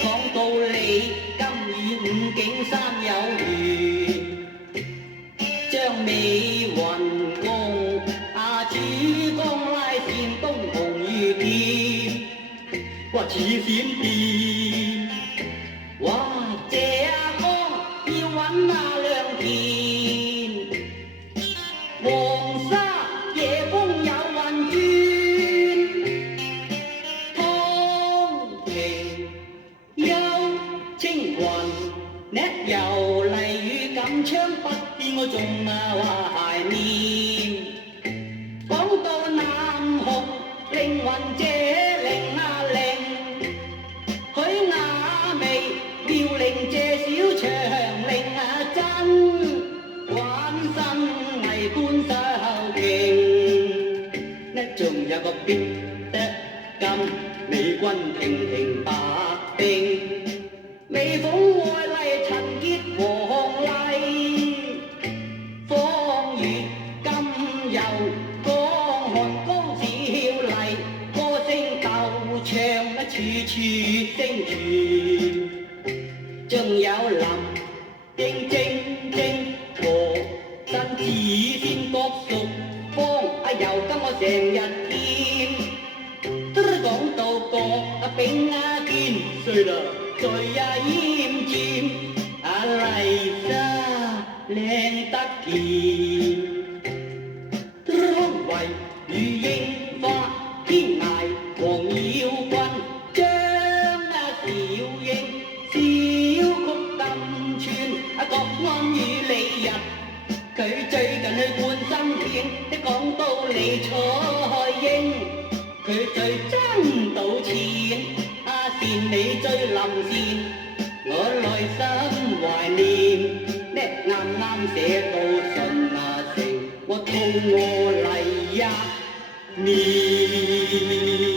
講道理，今與五境山有緣，將美雲共珠江拉線東紅遇見，哇似閃電，哇謝阿哥要揾阿良田，黃沙夜風有運轉，湯平幽青雲，呢由麗與錦槍不見我仲話懷念，講到南紅靈魂這靈啊靈，許雅媚妙齡這小長令啊真，玩身藝觀秀勁，呢仲有個必得金美軍亭亭白冰，美鳳愛麗陳潔黃麗，芳月金柔江寒高小麗，歌聲鬥唱處處聲傳，仲有林英晶晶和新子仙郭淑芳，又跟我成日見，講到個丙堅衰啦，最奄尖，麗莎靚得見，為與櫻花天涯黃耀君，將小英小曲金川，各安與李日，佢最近去冠心片，一講到李彩英，佢最爭到錢，倩你最臨線，我內心懷念，呢啱啱寫到信城，我肚餓嚟呀面。